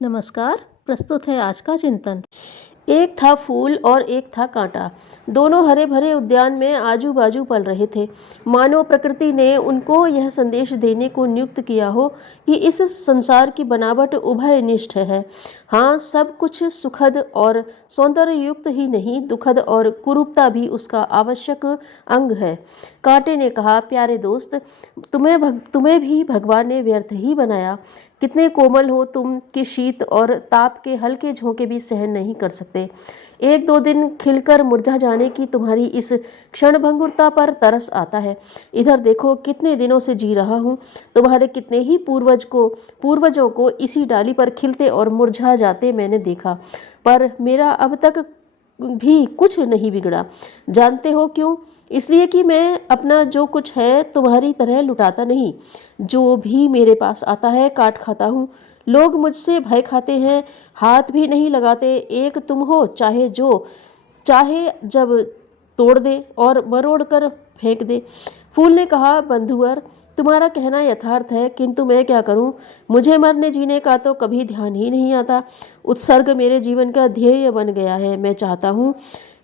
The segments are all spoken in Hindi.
नमस्कार। प्रस्तुत है आज का चिंतन। एक था फूल और एक था कांटा। दोनों हरे भरे उद्यान में आजू बाजू पल रहे थे। मानो प्रकृति ने उनको यह संदेश देने को नियुक्त किया हो कि इस संसार की बनावट उभयनिष्ठ है। हाँ, सब कुछ सुखद और सौंदर्य युक्त ही नहीं, दुखद और कुरूपता भी उसका आवश्यक अंग है। कांटे ने कहा, प्यारे दोस्त, तुम्हें भी भगवान ने व्यर्थ ही बनाया। कितने कोमल हो तुम कि शीत और ताप के हल्के झोंके भी सहन नहीं कर सकते। एक दो दिन खिलकर मुरझा जाने की तुम्हारी इस क्षणभंगुरता पर तरस आता है। इधर देखो, कितने दिनों से जी रहा हूँ। तुम्हारे कितने ही पूर्वजों को इसी डाली पर खिलते और मुरझा जाते मैंने देखा, पर मेरा अब तक भी कुछ नहीं बिगड़ा। जानते हो क्यों? इसलिए कि मैं अपना जो कुछ है तुम्हारी तरह लुटाता नहीं। जो भी मेरे पास आता है काट खाता हूँ। लोग मुझसे भय खाते हैं, हाथ भी नहीं लगाते। एक तुम हो, चाहे जब तोड़ दे और मरोड़ कर फेंक दे। फूल ने कहा, बंधुवर, तुम्हारा कहना यथार्थ है, किंतु मैं क्या करूं? मुझे मरने जीने का तो कभी ध्यान ही नहीं आता। उत्सर्ग मेरे जीवन का ध्येय बन गया है। मैं चाहता हूं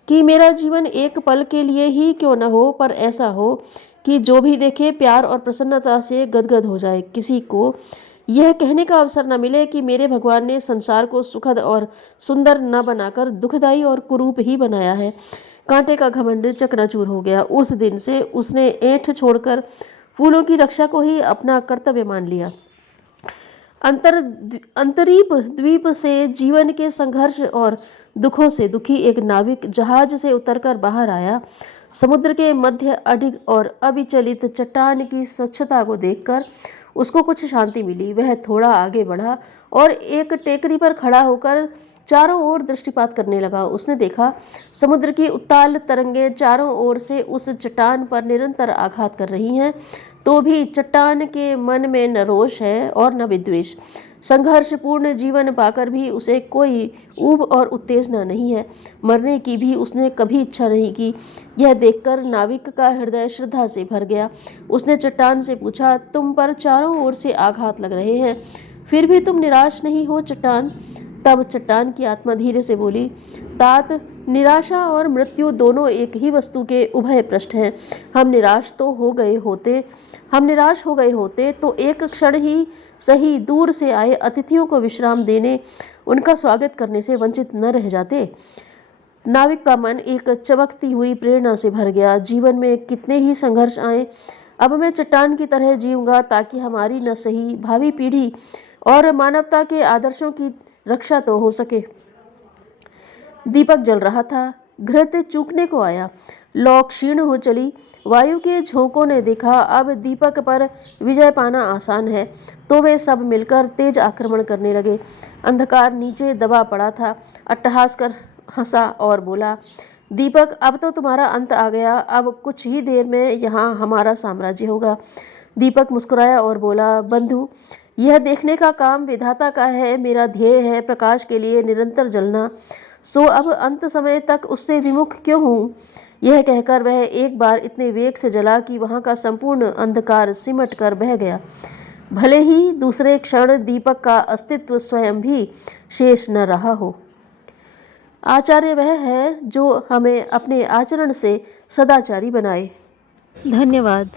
कि मेरा जीवन एक पल के लिए ही क्यों न हो, पर ऐसा हो कि जो भी देखे प्यार और प्रसन्नता से गदगद हो जाए। किसी को यह कहने का अवसर न मिले कि मेरे भगवान ने संसार को सुखद और सुंदर न बनाकर दुखदाई और कुरूप ही बनाया है। कांटे का घमंड चकनाचूर हो गया। उस दिन से उसने ऐंठ छोड़कर फूलों की रक्षा को ही अपना कर्तव्य मान लिया। अंतरीप द्वीप से जीवन के संघर्ष और दुखों से दुखी एक नाविक जहाज से उतरकर बाहर आया। समुद्र के मध्य अडिग और अविचलित चट्टान की स्वच्छता को देखकर उसको कुछ शांति मिली। वह थोड़ा आगे बढ़ा और एक टेकरी पर खड़ा होकर चारों ओर दृष्टिपात करने लगा। उसने देखा, समुद्र की उत्ताल तरंगें चारों ओर से उस चट्टान पर निरंतर आघात कर रही हैं, तो भी चट्टान के मन में न रोष है और न विद्वेष। संघर्षपूर्ण जीवन पाकर भी उसे कोई ऊब और उत्तेजना नहीं है। मरने की भी उसने कभी इच्छा नहीं की। यह देखकर नाविक का हृदय श्रद्धा से भर गया। उसने चट्टान से पूछा, तुम पर चारों ओर से आघात लग रहे हैं, फिर भी तुम निराश नहीं हो चट्टान? तब चट्टान की आत्मा धीरे से बोली, तात, निराशा और मृत्यु दोनों एक ही वस्तु के उभय पृष्ठ हैं। हम निराश हो गए होते तो एक क्षण ही सही दूर से आए अतिथियों को विश्राम देने, उनका स्वागत करने से वंचित न रह जाते। नाविक का मन एक चमकती हुई प्रेरणा से भर गया। जीवन में कितने ही संघर्ष आए, अब मैं चट्टान की तरह जीऊंगा ताकि हमारी न सही भावी पीढ़ी और मानवता के आदर्शों की रक्षा तो हो सके। दीपक जल रहा था, घृत चूकने को आया, लौ क्षीण हो चली। वायु के झोंकों ने देखा, अब दीपक पर विजय पाना आसान है, तो वे सब मिलकर तेज आक्रमण करने लगे। अंधकार नीचे दबा पड़ा था। अट्टहास कर हंसा और बोला, दीपक, अब तो तुम्हारा अंत आ गया। अब कुछ ही देर में यहाँ हमारा साम्राज्य होगा। दीपक मुस्कुराया और बोला, बंधु, यह देखने का काम विधाता का है। मेरा ध्येय है प्रकाश के लिए निरंतर जलना, सो अब अंत समय तक उससे विमुख क्यों हूँ? यह कहकर वह एक बार इतने वेग से जला कि वहाँ का संपूर्ण अंधकार सिमट कर बह गया। भले ही दूसरे क्षण दीपक का अस्तित्व स्वयं भी शेष न रहा हो। आचार्य वह है जो हमें अपने आचरण से सदाचारी बनाए। धन्यवाद।